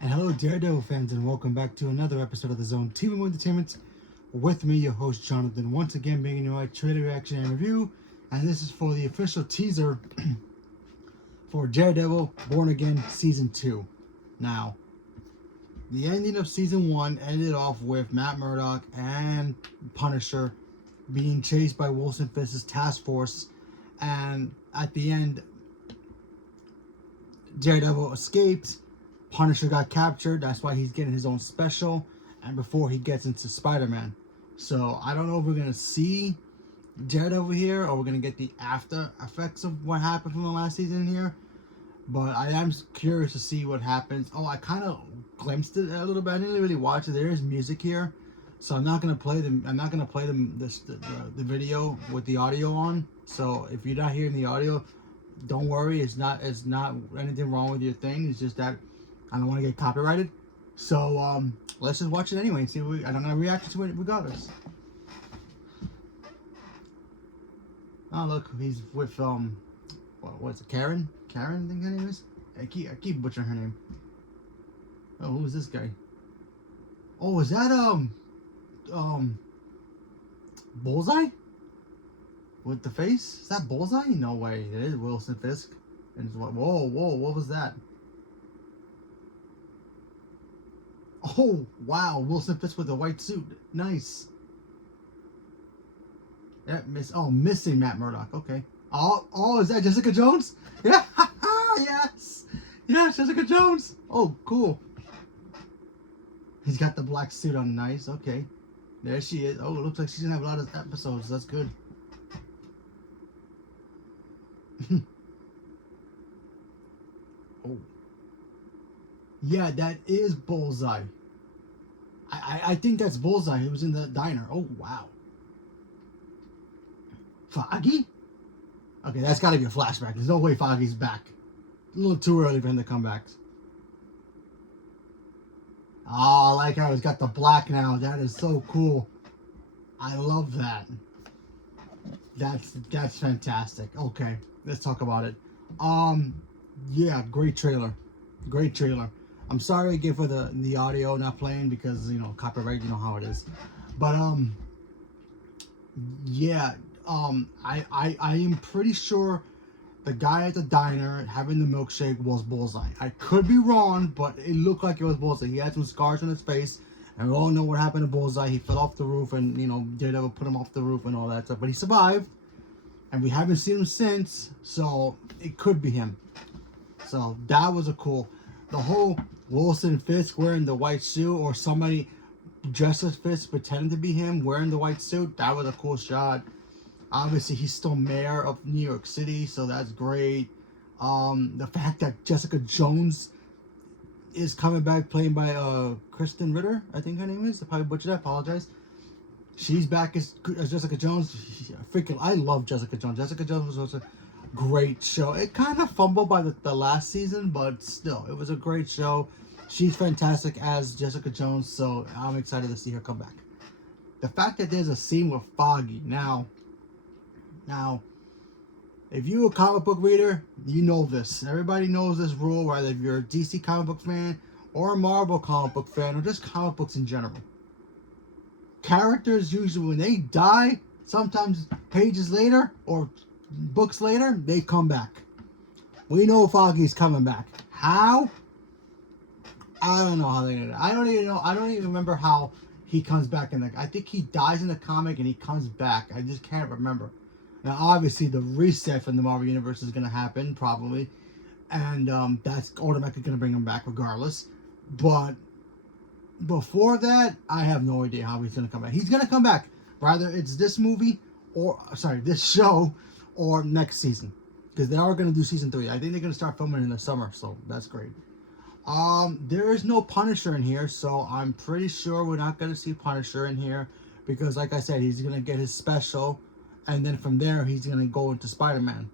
And hello, Daredevil fans, and welcome back to another episode of the Zone TV Entertainment. With me, your host Jonathan, once again bringing you my trailer reaction and review. And this is for the official teaser for Daredevil Born Again Season 2. Now, the ending of Season 1 ended off with Matt Murdock and Punisher being chased by Wilson Fisk's task force. And at the end, Daredevil escaped. Punisher got captured. That's why he's getting his own special. And before he gets into Spider-Man. So I don't know if we're going to see Daredevil here or we're going to get the after effects of what happened from the last season here. But I am curious to see what happens. Oh, I kind of glimpsed it a little bit. I didn't really watch it. There is music here. So I'm not going to play them. I'm not going to play the video with the audio on. So if you're not hearing the audio, don't worry. It's not anything wrong with your thing. It's just that I don't want to get copyrighted. So let's just watch it anyway and see what I'm gonna react to it regardless. Oh look, he's with what's it, Karen? Karen, I think her name is. I keep butchering her name. Oh, who's this guy? Oh, is that Bullseye? With the face? Is that Bullseye? No way. It is Wilson Fisk. And it's what? Whoa, what was that? Oh, wow. Wilson Fisk with a white suit. Nice. Yeah, missing Matt Murdock. Okay. Oh, is that Jessica Jones? Yeah. Yes. Yes, Jessica Jones. Oh, cool. He's got the black suit on. Nice. Okay. There she is. Oh, it looks like she's going to have a lot of episodes. That's good. Oh. Yeah, that is Bullseye. I think that's Bullseye. He was in the diner. Oh, wow. Foggy? Okay, that's got to be a flashback. There's no way Foggy's back. A little too early for him to come back. Oh, I like how he's got the black now. That is so cool. I love that. That's fantastic. Okay, let's talk about it. Yeah, great trailer. Great trailer. I'm sorry again for the audio not playing because, you know, copyright, you know how it is. But yeah, I am pretty sure the guy at the diner having the milkshake was Bullseye. I could be wrong, but it looked like it was Bullseye. He had some scars on his face, and we all know what happened to Bullseye. He fell off the roof, and, you know, Daredevil put him off the roof and all that stuff. But he survived, and we haven't seen him since, so it could be him. So that was a cool. The whole Wilson Fisk wearing the white suit, or somebody dressed as Fisk pretending to be him wearing the white suit, that was a cool shot. Obviously, he's still mayor of New York City, so that's great. The fact that Jessica Jones is coming back, played by Kristen Ritter, I think her name is. I probably butchered that. I apologize. She's back as Jessica Jones. I love Jessica Jones. Jessica Jones was a great show. It kind of fumbled by the last season, but still, it was a great show. She's fantastic as Jessica Jones, so I'm excited to see her come back. The fact that there's a scene with Foggy now, if you're a comic book reader, you know this. Everybody knows this rule, whether you're a DC comic book fan or a Marvel comic book fan or just comic books in general. Characters usually, when they die, sometimes pages later or books later, they come back. We know Foggy's coming back. How? I don't know how they're gonna do it. I don't even know. I don't even remember how he comes back in the. I think he dies in the comic and he comes back. I just can't remember. Now, obviously, the reset from the Marvel Universe is gonna happen probably, and that's automatically gonna bring him back regardless. But before that, I have no idea how he's gonna come back. He's gonna come back. Rather, it's this movie or this show or next season, because they are gonna do season 3. I think they're gonna start filming in the summer, so that's great. There is no Punisher in here, so I'm pretty sure we're not gonna see Punisher in here because, like I said, he's gonna get his special, and then from there he's gonna go into Spider-Man.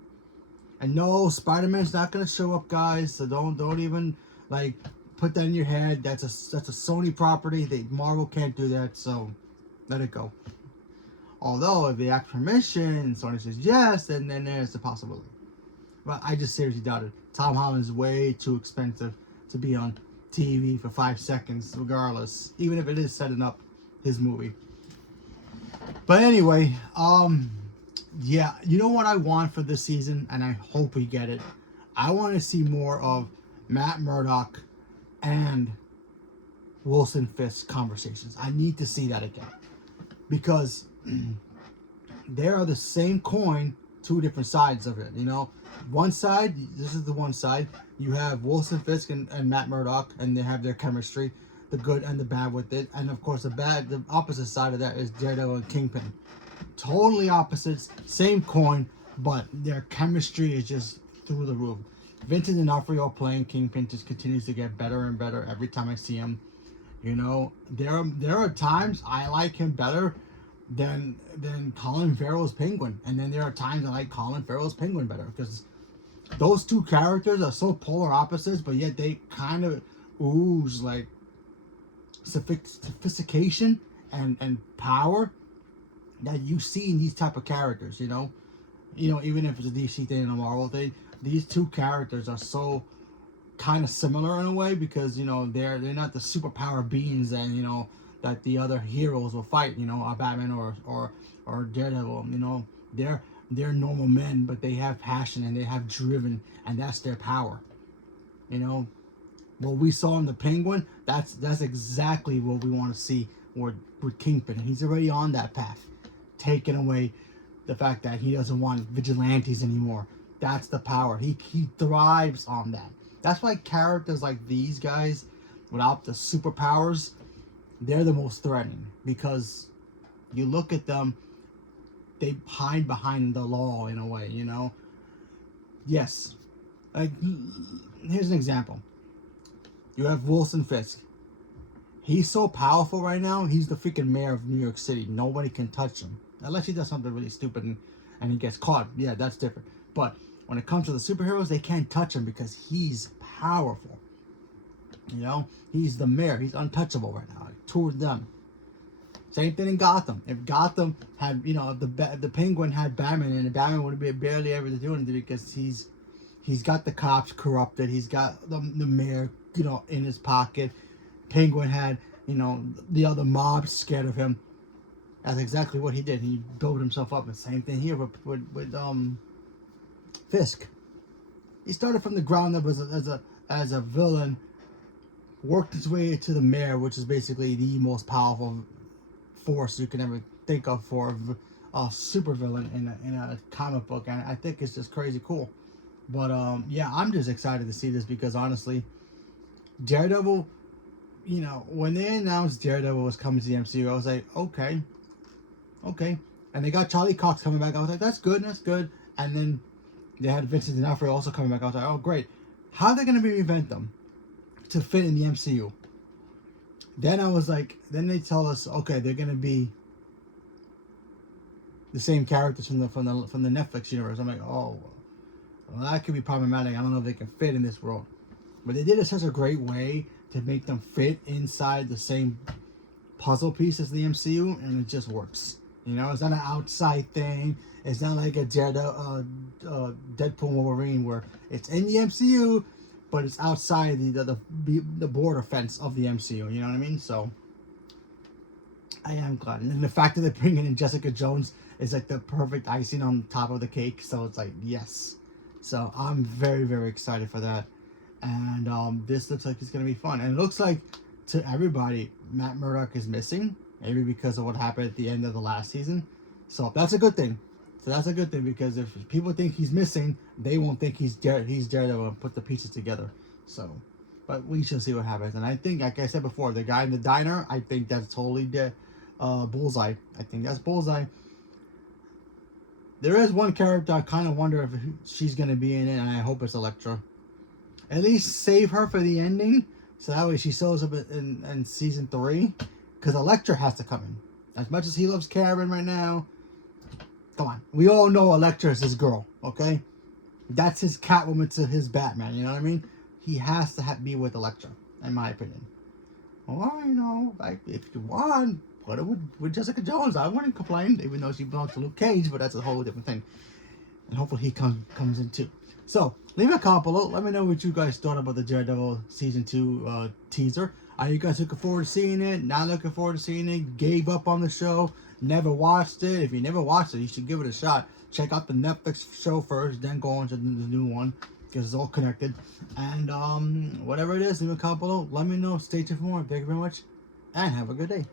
And no, Spider-Man's not gonna show up, guys. So don't even like put that in your head. That's a Sony property. Marvel can't do that, so let it go. Although if they ask permission and Sony says yes, then there's the possibility. But I just seriously doubt it. Tom Holland's way too expensive to be on TV for 5 seconds, regardless, even if it is setting up his movie. But anyway, yeah, you know what I want for this season, and I hope we get it. I want to see more of Matt Murdock and Wilson Fisk conversations. I need to see that again, because they are the same coin, two different sides of it. You know, one side, this is the one side. You have Wilson Fisk and Matt Murdock, and they have their chemistry, the good and the bad with it. And of course, the opposite side of that is Daredevil and Kingpin. Totally opposites, same coin, but their chemistry is just through the roof. Vincent D'Onofrio playing Kingpin just continues to get better and better every time I see him. You know, there are times I like him better than Colin Farrell's Penguin, and then there are times I like Colin Farrell's Penguin better, because those two characters are so polar opposites, but yet they kind of ooze like sophistication and power that you see in these type of characters. You know, even if it's a DC thing and a Marvel thing, these two characters are so kind of similar in a way, because you know they're not the superpower beings that the other heroes will fight. You know, a Batman or Daredevil. You know, they're normal men, but they have passion and they have driven, and that's their power. You know, what we saw in the Penguin, that's exactly what we want to see with Kingpin, and he's already on that path, taking away the fact that he doesn't want vigilantes anymore. That's the power. He thrives on that. That's why characters like these guys, without the superpowers, they're the most threatening, because you look at them, they hide behind the law in a way, you know? Yes. Like, here's an example. You have Wilson Fisk. He's so powerful right now, he's the freaking mayor of New York City. Nobody can touch him. Unless he does something really stupid and he gets caught. Yeah, that's different. But when it comes to the superheroes, they can't touch him because he's powerful. You know, he's the mayor. He's untouchable right now. Toward them. Same thing in Gotham. If Gotham had, if the Penguin had Batman, and the Batman would be barely able to do anything, because he's got the cops corrupted. He's got the mayor, in his pocket. Penguin had, the other mob scared of him. That's exactly what he did. He built himself up. And same thing here with Fisk. He started from the ground up as a villain, worked his way to the mayor, which is basically the most powerful force you can ever think of for a supervillain in a comic book, and I think it's just crazy cool. But yeah, I'm just excited to see this, because honestly, Daredevil, when they announced Daredevil was coming to the MCU, I was like, okay, and they got Charlie Cox coming back. I was like, that's good. And then they had Vincent D'Onofrio also coming back. I was like, oh great, how are they going to reinvent them to fit in the MCU? Then I was like, then they tell us, okay, they're gonna be the same characters from the Netflix universe. I'm like, oh, well, that could be problematic. I don't know if they can fit in this world. But they did it such a great way to make them fit inside the same puzzle piece as the MCU, and it just works. It's not an outside thing. It's not like a Deadpool Wolverine where it's in the MCU, but it's outside the border fence of the MCU. You know what I mean? So I am glad. And the fact that they're bringing in Jessica Jones is like the perfect icing on top of the cake. So it's like, yes. So I'm very, very excited for that. And this looks like it's going to be fun. And it looks like, to everybody, Matt Murdock is missing. Maybe because of what happened at the end of the last season. So that's a good thing. Because if people think he's missing, they won't think he's Daredevil and put the pieces together. So, but we shall see what happens. And I think, like I said before, the guy in the diner, I think that's totally Bullseye. I think that's Bullseye. There is one character I kind of wonder if she's going to be in it, and I hope it's Elektra. At least save her for the ending, so that way she shows up in season 3. Because Elektra has to come in. As much as he loves Karen right now, come on. We all know Elektra is his girl, okay? That's his Catwoman to his Batman, you know what I mean? He has to be with Elektra, in my opinion. Or, like, if you want, put it with Jessica Jones. I wouldn't complain, even though she belongs to Luke Cage, but that's a whole different thing. And hopefully he comes in too. So, leave a comment below. Let me know what you guys thought about the Daredevil Season 2 teaser. Are you guys looking forward to seeing it? Not looking forward to seeing it? Gave up on the show? Never watched it? If you never watched it, you should give it a shot. Check out the Netflix show first, then go on to the new one, because it's all connected. And whatever it is, leave a comment below. Let me know. Stay tuned for more. Thank you very much, and have a good day.